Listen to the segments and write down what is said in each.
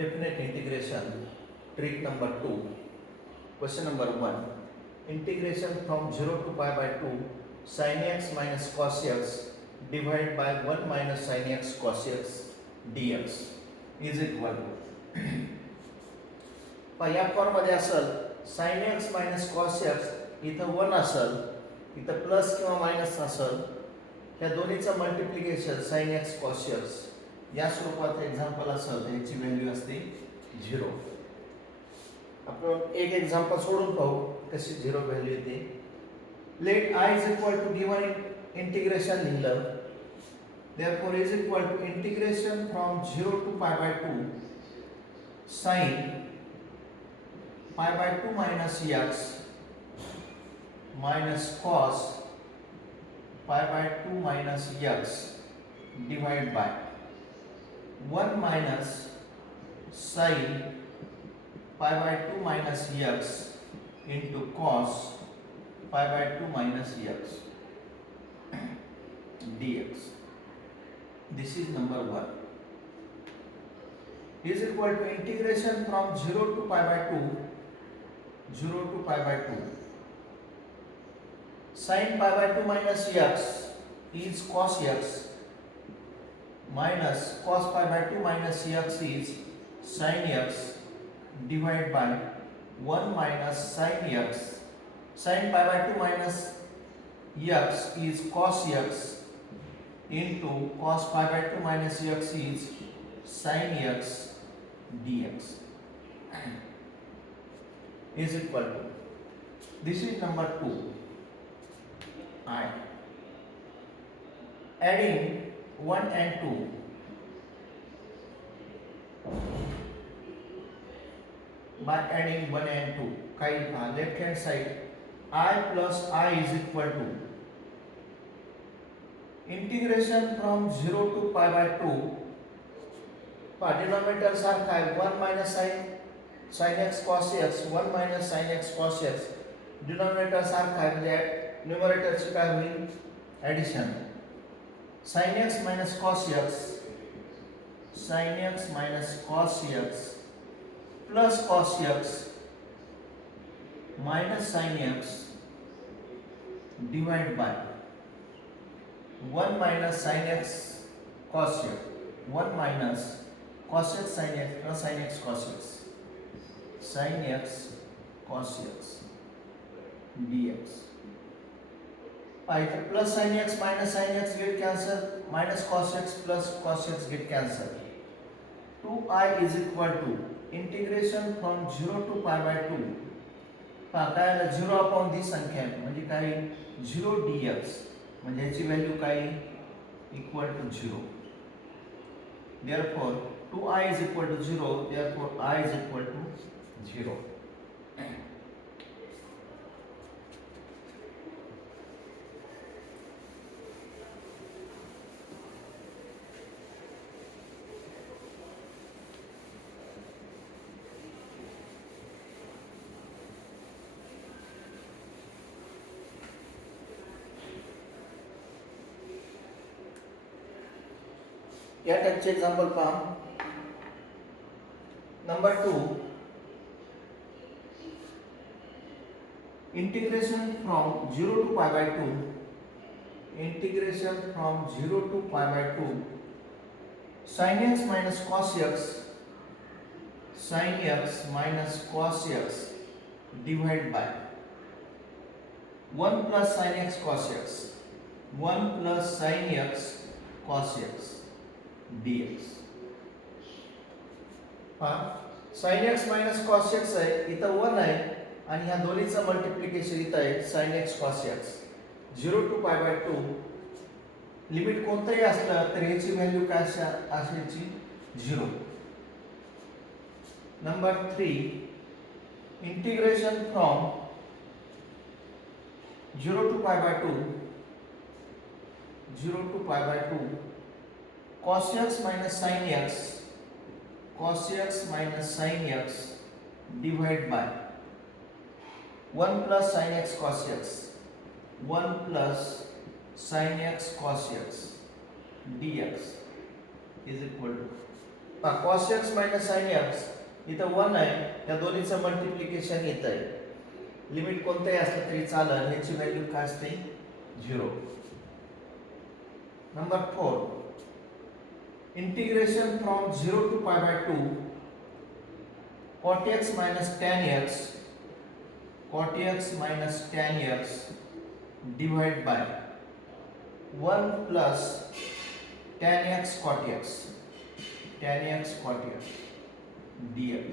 definite integration trick number 2. Question number 1. Integration from 0 to pi by 2 sin x minus cos x divided by 1 minus sin x cos x dx is equal to या form मध्ये असेल sin x minus cos x इथं 1 असेल इथं plus किंवा minus असेल या दोन्हीचं multiplication sin x cos x या स्वरूपात एक्झाम्पल असेल तर याची व्हॅल्यू असते 0. आपण एक एक्झाम्पल सोडून पाहू कशी 0 व्हॅल्यू येते. Let I is equal to given integration लिहिलं. Therefore is equal to integration from 0 to pi by 2 sin pi by 2 minus x minus cos pi by 2 minus x divided by 1 minus sin pi by 2 minus x into cos pi by 2 minus x dx. This is number 1. Is equal to integration from 0 to pi by 2 sin pi by 2 minus x is cos x minus cos pi by 2 minus x is sin x divided by 1 minus sin x sin pi by 2 minus x is cos x into cos pi by 2 minus x is sin x dx is equal to, this is number 2. I adding 1 and 2 by adding 1 and 2 काही left hand side I plus I is equal to integration from 0 to pi by 2 denominator सारखा आहे 1 minus sin x cos x 1 minus sin x cos x denominator सारखा आहे म्हणजे numerator ची काय होईल addition sin x minus cos x sin x minus cos x plus cos x minus sin x divided by 1 minus sin x cos x 1 minus cos x sin x plus sin x cos x sin x cos x dx. Plus sin x minus sin x get cancel minus cos x plus cos x get cancel. 2I is equal to integration from 0 to pi by 2 काय 0 upon दी संख्या म्हणजे काय 0 dx म्हणजे याची value काय equal to 0. therefore 2I is equal to 0 therefore I is equal to 0. या टाइपचे example पहा. Number 2 integration from 0 to pi by 2 integration from 0 to pi by 2 sin x minus cos x sin x minus cos x divided by 1 plus sin x cos x 1 plus sin x cos x dx. sin x minus cos x आहे इथं 1 आहे आणि ह्या दोन्हीचं multiplication इथं आहे sin x cos x 0 to pi by 2 limit कोणतंही असलं तर याची व्हॅल्यू काय असायची 0. Number 3 integration from 0 to pi by 2 0 to pi by 2 cos x minus sin x cos x minus sin x divided by 1 plus sin x cos x 1 plus sin x cos x dx is equal to cos x minus sin x इथं 1 आहे, त्या दोन्हीचं multiplication येत आहे. Limit कोणतंही असलं तरी चालेल, ह्याची व्हॅल्यू काय असते 0. Number 4 integration from 0 to pi by 2 cot x minus tan x divided by 1 plus tan x cot x dx.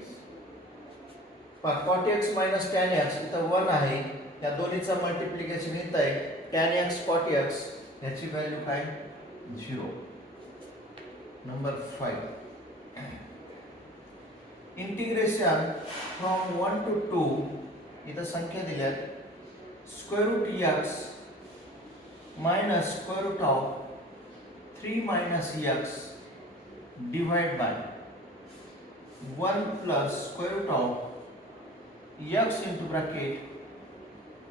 cot x minus tan x इथं 1 आहे, या दोन्हीचं मल्टिप्लिकेशन येत आहे. tan x cot x याची व्हॅल्यू काय 0. Number 5 integration from 1 to 2 इथं संख्या दिल्यात square root x minus square root of 3 minus x divide by 1 plus square root of x into bracket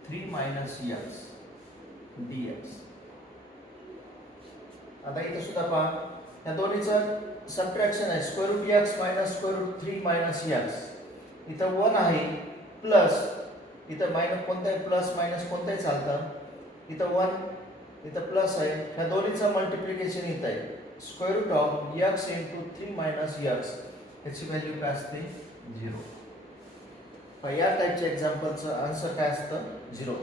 3 minus x dx. आता इथे सुद्धा पहा, या दोन्हीचं सबट्रॅक्शन आहे. Square root x minus square root 3 minus x इथं 1 आहे, प्लस इथं मायनस कोणताही प्लस मायनस कोणताही चालतं. इथं 1 इथं प्लस आहे, ह्या दोन्हीचं मल्टिप्लिकेशन येत आहे. Square root of x into 3 minus x याची व्हॅल्यू काय असते 0. या टाईपच्या एक्झाम्पलचं आन्सर काय असतं 0.